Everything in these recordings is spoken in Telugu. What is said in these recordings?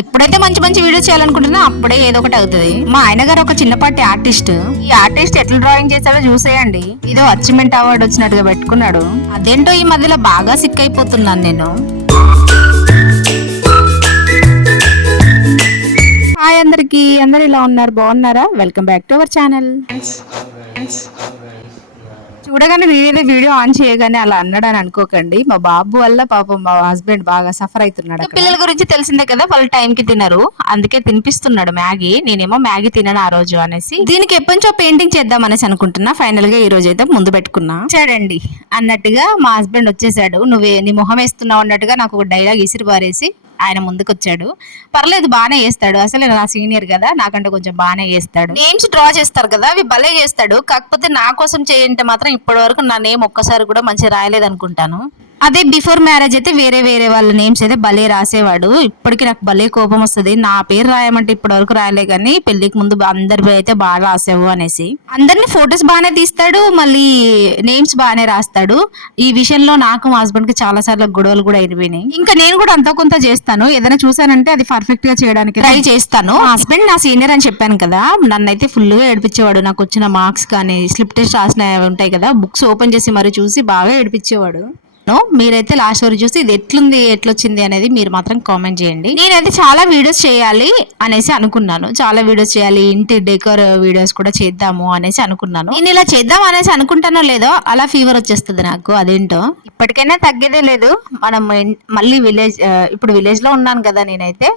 ఎప్పుడైతే మంచి మంచి వీడియో చేయాలనుకుంటున్నా అప్పుడే ఏదో ఒకటి అవుతుంది. మా ఆయన గారు ఒక చిన్నపాటి ఆర్టిస్ట్. ఈ ఆర్టిస్ట్ ఎట్లా డ్రాయింగ్ చేశాడో చూసేయండి. ఏదో అచీవ్మెంట్ అవార్డు వచ్చినట్టుగా పెట్టుకున్నాడు. అదేంటో ఈ మధ్యలో బాగా సిక్ అయిపోతున్నాను నేను. హాయ్ అందరికి, అందరు ఇలా ఉన్నారు, బాగున్నారా? Welcome back to our channel. చూడగానే నేనేదో వీడియో ఆన్ చేయగానే అలా అన్నాడని అనుకోకండి. మా బాబు వల్ల పాపం మా హస్బెండ్ బాగా సఫర్ అవుతున్నాడు. పిల్లల గురించి తెలిసిందే కదా, వాళ్ళు టైం కి తినరు, అందుకే తినిపిస్తున్నాడు మ్యాగీ. నేనేమో మ్యాగీ తినను ఆ రోజు అనేసి దీనికి ఎప్పటించో పెయింటింగ్ చేద్దాం అనేసి అనుకుంటున్నా. ఫైనల్ గా ఈ రోజు అయితే ముందు పెట్టుకున్నా. చూడండి అన్నట్టుగా మా హస్బెండ్ వచ్చేసాడు. నువ్వే నీ మొహం వేస్తున్నావు అన్నట్టుగా నాకు ఒక డైలాగ్ ఇసిరి పారేసి ఆయన ముందుకు వచ్చాడు. పర్లేదు, బాగానే చేస్తాడు. అసలు నా సీనియర్ కదా, నాకంటే కొంచెం బాగానే చేస్తాడు. నేమ్స్ డ్రా చేస్తారు కదా, అవి భలే చేస్తాడు. కాకపోతే నా కోసం చేయంటే మాత్రం ఇప్పటి వరకు నా నేమ్ ఒక్కసారి కూడా మంచిగా రాయలేదు అనుకుంటాను. అదే బిఫోర్ మ్యారేజ్ అయితే వేరే వేరే వాళ్ళ నేమ్స్ అయితే భలే రాసేవాడు. ఇప్పటికి నాకు భలే కోపం వస్తుంది. నా పేరు రాయమంటే ఇప్పటి వరకు రాయలే, కానీ పెళ్లికి ముందు అందరి అయితే బాగా రాసావు అనేసి. అందరినీ ఫొటోస్ బాగానే తీస్తాడు, మళ్ళీ నేమ్స్ బాగానే రాస్తాడు. ఈ విషయంలో నాకు మా హస్బెండ్ కి చాలా సార్లు గొడవలు కూడా అయిపోయినాయి. ఇంకా నేను కూడా అంతా కొంత చేస్తాను. ఏదైనా చూసానంటే అది పర్ఫెక్ట్ గా చేయడానికి ట్రై చేస్తాను. మా హస్బెండ్ నా సీనియర్ అని చెప్పాను కదా, నన్ను అయితే ఫుల్ గా ఏడిపించేవాడు. నాకు వచ్చిన మార్క్స్ కానీ స్లిప్ టెస్ట్ రాసిన ఉంటాయి కదా, బుక్స్ ఓపెన్ చేసి మరి చూసి బాగా ఏడిపించేవాడు. మీరైతే లాస్ట్ వరకు చూసి ఇది ఎట్లుంది ఎట్లొచ్చింది అనేది మీరు మాత్రం కామెంట్ చేయండి. నేనైతే చాలా వీడియోస్ చేయాలి అనేసి అనుకున్నాను. చాలా వీడియోస్ చేయాలి, ఇంటి డెకర్ వీడియోస్ కూడా చేద్దాము అనేసి అనుకున్నాను. నేను ఇలా చేద్దాం అనేసి అనుకుంటానో లేదో అలా ఫీవర్ వచ్చేస్తుంది నాకు. అదేంటో ఇప్పటికైనా తగ్గేదే లేదు. మనం మళ్ళీ ఇప్పుడు విలేజ్ లో ఉన్నాను కదా, నేనైతే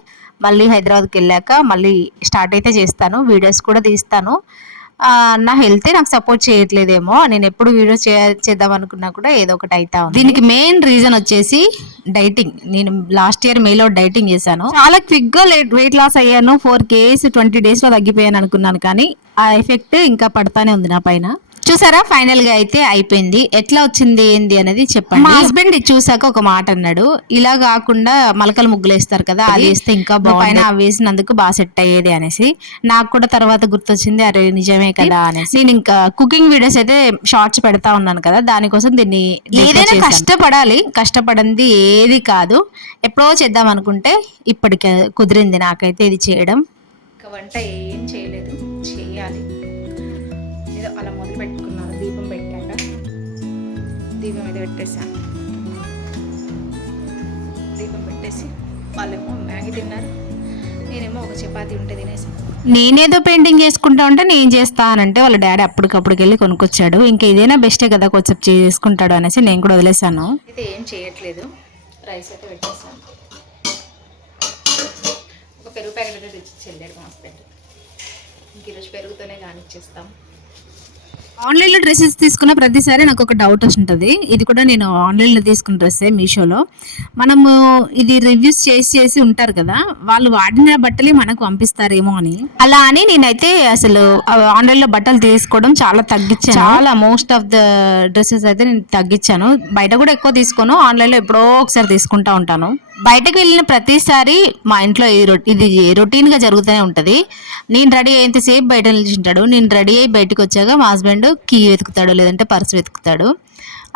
మళ్ళీ హైదరాబాద్కి వెళ్ళాక మళ్ళీ స్టార్ట్ అయితే చేస్తాను, వీడియోస్ కూడా తీస్తాను. నా హెల్త్ నాకు సపోర్ట్ చేయట్లేదేమో, నేను ఎప్పుడు వీడియోస్ చేద్దాం అనుకున్నా కూడా ఏదో ఒకటి అవుతా ఉంది. దీనికి మెయిన్ రీజన్ వచ్చేసి డైటింగ్. నేను లాస్ట్ ఇయర్ మేలో డైటింగ్ చేశాను. చాలా క్విక్ గా వెయిట్ లాస్ అయ్యాను. 4 kgs 20 days లో తగ్గిపోయాను అనుకున్నాను, కానీ ఆ ఎఫెక్ట్ ఇంకా పడతానే ఉంది నా పైన. చూసారా, ఫైనల్ గా అయితే అయిపోయింది. ఎట్లా వచ్చింది ఏంది అనేది చెప్పండి. మా హస్బెండ్ చూసాక ఒక మాట అన్నాడు, ఇలా కాకుండా మలకలు ముగ్గులు వేస్తారు కదా, అది వేస్తే ఇంకా బాగుంది, వేసినందుకు బాగా సెట్ అయ్యేది అనేసి. నాకు కూడా తర్వాత గుర్తొచ్చింది, అరే నిజమే కదా అనేసి. నేను ఇంకా కుకింగ్ వీడియోస్ అయితే షార్ట్స్ పెడతా ఉన్నాను కదా, దానికోసం దీన్ని ఏదైనా కష్టపడాలి. కష్టపడింది ఏది కాదు, ఎప్పుడో చేద్దాం అనుకుంటే ఇప్పటికే కుదిరింది నాకైతే ఇది చేయడం. ఇంకా వంట ఏం చేయలేదు, చేయాలి. ఏదో అలా మొదలు పెట్టుకున్నాను. దీపం పెట్టాక దీపం మీద పెట్టేసాను. దీపం పెట్టేసి వాళ్ళేమో మ్యాగీ తిన్నారు, నేనేమో ఒక చపాతీ ఉంటే తినేసాను. నేనేదో పెయింటింగ్ చేసుకుంటా ఉంటే నేను చేస్తానంటే వాళ్ళ డాడీ అప్పటికప్పుడుకి వెళ్ళి కొనుక్కొచ్చాడు. ఇంకా ఇదైనా బెస్టే కదా, కొంచెం చేసుకుంటాడు అనేసి నేను కూడా వదిలేసాను. అయితే ఏం చేయట్లేదు, రైస్ అయితే పెట్టేసాను. ఒక పెరుగు ప్యాకెట్ అయితే తెచ్చి చెల్లాడు మా హస్బెండ్. ఇంక ఈరోజు పెరుగుతోనే కానిచ్చేస్తాం. ఆన్లైన్లో డ్రెస్సెస్ తీసుకున్న ప్రతిసారి నాకు ఒక డౌట్ వస్తుంటుంది. ఇది కూడా నేను ఆన్లైన్లో తీసుకున్న డ్రెస్సే, మీషోలో. మనము ఇది రివ్యూస్ చేసి ఉంటారు కదా, వాళ్ళు వాడిన బట్టలే మనకు పంపిస్తారేమో అని. అలా అని నేనైతే అసలు ఆన్లైన్లో బట్టలు తీసుకోవడం చాలా తగ్గించాను. చాలా మోస్ట్ ఆఫ్ ద డ్రెస్సెస్ అయితే నేను తగ్గించాను. బయట కూడా ఎక్కువ తీసుకోను, ఆన్లైన్లో ఎప్పుడో ఒకసారి తీసుకుంటా ఉంటాను. బయటకు వెళ్ళిన ప్రతిసారి మా ఇంట్లో ఇది రొటీన్ గా జరుగుతూనే ఉంటది. నేను రెడీ అయ్యేంతసేపు బయట నిల్చుంటాడు. నేను రెడీ అయ్యి బయటకు వచ్చాక మా హస్బెండ్ కీ వెతుకుతాడు, లేదంటే పర్స్ వెతుకుతాడు.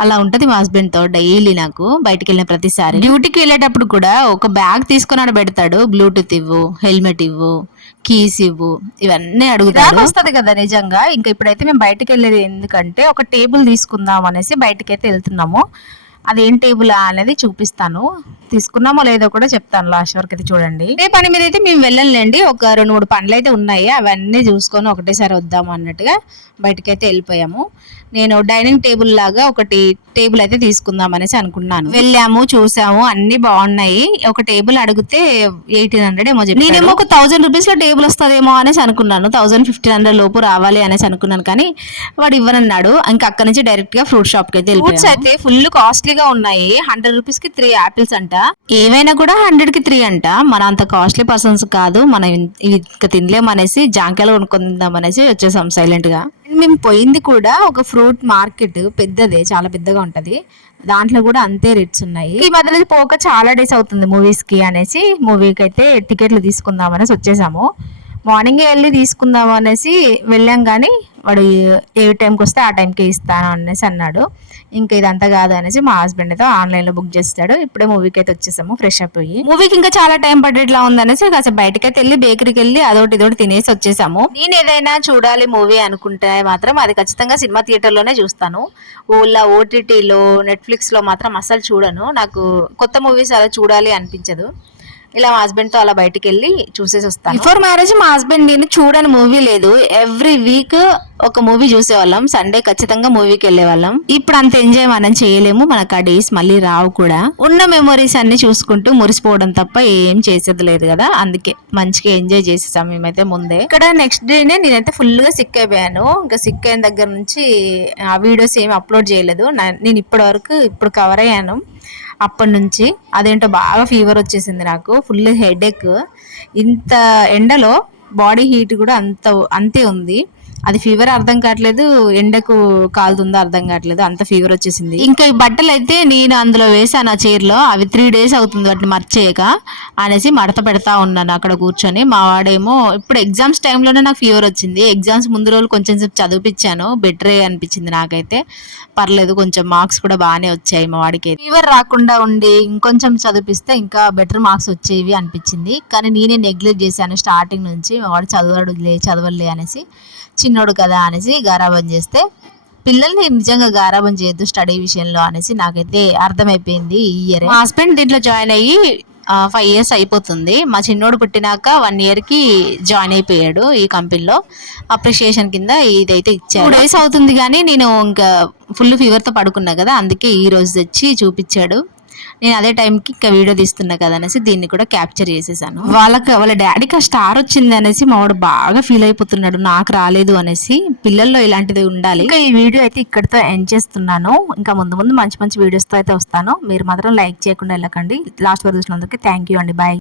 అలా ఉంటది మా హస్బెండ్ తో డైలీ. నాకు బయటకు వెళ్ళిన ప్రతిసారి, డ్యూటీకి వెళ్ళేటప్పుడు కూడా ఒక బ్యాగ్ తీసుకుని పెడతాడు. బ్లూటూత్ ఇవ్వు, హెల్మెట్ ఇవ్వు, కీస్ ఇవ్వు, ఇవన్నీ అడుగుతాడు. వస్తుంది కదా నిజంగా. ఇంకా ఇప్పుడైతే మేము బయటకు వెళ్ళేది ఎందుకంటే ఒక టేబుల్ తీసుకుందాం అనేసి బయటకైతే వెళ్తున్నాము. అదేం టేబుల్ అనేది చూపిస్తాను, తీసుకున్నామో లేదో కూడా చెప్తాను లాస్ట్ వరకు అయితే చూడండి. ఏ పని మీద అయితే మేము వెళ్ళండి, ఒక 2-3 పనులు అయితే ఉన్నాయి, అవన్నీ చూసుకొని ఒకటేసారి వద్దాము అన్నట్టుగా బయటకైతే వెళ్ళిపోయాము. నేను డైనింగ్ టేబుల్ లాగా ఒకటి టేబుల్ అయితే తీసుకుందాం అనేసి అనుకున్నాను. వెళ్ళాము, చూసాము, అన్ని బాగున్నాయి. ఒక టేబుల్ అడిగితే 1800 ఏమో చెప్పి, నేనేమో ఒక 1000 రూపీస్ లో టేబుల్ వస్తుందేమో అనేసి అనుకున్నాను. 1500 లోపు రావాలి అనేసి అనుకున్నాను, కానీ వాడు ఇవ్వనన్నాడు. ఇంకా అక్కడ నుంచి డైరెక్ట్ గా ఫ్రూట్ షాప్ కి అయితే ఫ్రూట్స్ అయితే ఫుల్ కాస్ట్లీగా ఉన్నాయి. 100 రూపీస్ కి 3 యాపిల్స్ అంట, ఏవైనా కూడా 100 కి 3 అంట. మన అంత కాస్ట్లీ పర్సన్స్ కాదు, మనం ఇంకా తినలేమనేసి జాంకాయలు కొనుక్కుందాం అనేసి వచ్చేసాం సైలెంట్ గా. మేము పోయింది కూడా ఒక ఫ్రూట్ మార్కెట్, పెద్దదే, చాలా పెద్దగా ఉంటది. దాంట్లో కూడా అంతే రేట్స్ ఉన్నాయి. ఈ మధ్యలో పోక చాలా డేస్ అవుతుంది మూవీస్ కి అనేసి, మూవీకి అయితే టికెట్లు తీసుకుందాం అనేసి వచ్చేసాము. మార్నింగే వెళ్ళి తీసుకుందాము అనేసి వెళ్ళాం, కానీ వాడు ఏ టైంకి వస్తే ఆ టైంకి ఇస్తాను అనేసి అన్నాడు. ఇంకా ఇదంతా కాదు అనేసి మా హస్బెండ్ అయితే ఆన్లైన్లో బుక్ చేస్తాడు. ఇప్పుడే మూవీకి అయితే వచ్చేసాము ఫ్రెష్ అప్ అయ్యి. మూవీకి ఇంకా చాలా టైం పడేట్లా ఉందనేసి కాసేపు బయటకైతే వెళ్ళి బేకరీకి వెళ్ళి అదొకటి ఇదొకటి తినేసి వచ్చేసాము. నేను ఏదైనా చూడాలి మూవీ అనుకుంటే మాత్రం అది ఖచ్చితంగా సినిమా థియేటర్లోనే చూస్తాను. ఓటీటీలో నెట్ఫ్లిక్స్లో మాత్రం అస్సలు చూడను. నాకు కొత్త మూవీస్ అలా చూడాలి అనిపించదు. ఇలా మా హస్బెండ్ తో అలా బయటికి వెళ్ళి చూసేసి వస్తాను. బిఫోర్ మ్యారేజ్ మా హస్బెండ్ నేను చూడని మూవీ లేదు. ఎవ్రీ వీక్ ఒక మూవీ చూసేవాళ్ళం. సండే ఖచ్చితంగా మూవీకి వెళ్ళే వాళ్ళం. ఇప్పుడు అంత ఎంజాయ్ మనం చేయలేము, మనకు ఆ డేస్ మళ్ళీ రావు కూడా. ఉన్న మెమొరీస్ అన్ని చూసుకుంటూ మురిసిపోవడం తప్ప ఏం చేసేది లేదు కదా. అందుకే మంచిగా ఎంజాయ్ చేసేసాం మేమైతే ముందే. ఇక్కడ నెక్స్ట్ డేనే నేనైతే ఫుల్ గా సిక్ అయిపోయాను. ఇంకా సిక్ అయిన దగ్గర నుంచి ఆ వీడియోస్ ఏమి అప్లోడ్ చేయలేదు. నేను ఇప్పటి వరకు ఇప్పుడు కవర్ అయ్యాను. అప్పటి నుంచి అదేంటో బాగా ఫీవర్ వచ్చేసింది నాకు, ఫుల్ హెడేక్. ఇంత ఎండలో బాడీ హీట్ కూడా అంతే ఉంది. అది ఫీవర్ అర్థం కావట్లేదు, ఎండకు కాలుతుందో అర్థం కావట్లేదు, అంత ఫీవర్ వచ్చేసింది. ఇంకా ఈ బట్టలు అయితే నేను అందులో వేసాను ఆ చైర్లో. అవి 3 days అవుతుంది వాటిని మర్చేయక అనేసి మడత పెడతా ఉన్నాను అక్కడ కూర్చొని. మా వాడేమో ఇప్పుడు ఎగ్జామ్స్ టైంలోనే నాకు ఫీవర్ వచ్చింది. ఎగ్జామ్స్ ముందు రోజులు కొంచెం సేపు చదివిపించాను, బెటరే అనిపించింది నాకైతే. పర్లేదు, కొంచెం మార్క్స్ కూడా బాగానే వచ్చాయి మా వాడికి. ఫీవర్ రాకుండా ఉండి ఇంకొంచెం చదివిపిస్తే ఇంకా బెటర్ మార్క్స్ వచ్చేవి అనిపించింది. కానీ నేనే నెగ్లెక్ట్ చేశాను స్టార్టింగ్ నుంచి. మా వాడు చదవలే అనేసి, చిన్నోడు కదా అనేసి గారాబం చేస్తే, పిల్లల్ని నిజంగా గారాబం చేయొద్దు స్టడీ విషయంలో అనేసి నాకైతే అర్థమైపోయింది ఈ ఇయర్. మా హస్బెండ్ దీంట్లో జాయిన్ అయ్యి 5 years అయిపోతుంది. మా చిన్నోడు పుట్టినాక 1 yearకి జాయిన్ అయిపోయాడు ఈ కంపెనీలో. అప్రిషియేషన్ కింద ఇదైతే ఇచ్చాడు. 2 days అవుతుంది, కానీ నేను ఇంకా ఫుల్ ఫీవర్తో పడుకున్నా కదా, అందుకే ఈ రోజు తెచ్చి చూపించాడు. నేను అదే టైంకి ఇంకా వీడియో తీస్తున్నా కదా అనేసి దీన్ని కూడా క్యాప్చర్ చేసేసాను. వాళ్ళ డాడీకి ఆ స్టార్ వచ్చింది అనేసి మా వాడు బాగా ఫీల్ అయిపోతున్నాడు, నాకు రాలేదు అనేసి. పిల్లల్లో ఇలాంటిది ఉండాలి. ఇంకా ఈ వీడియో అయితే ఇక్కడితో ఎండ్ చేస్తున్నాను. ఇంకా ముందు మంచి మంచి వీడియోస్తో అయితే వస్తాను. మీరు మాత్రం లైక్ చేయకుండా వెళ్ళకండి. లాస్ట్ వరకు చూసినందుకు థ్యాంక్ యూ అండి. బాయ్.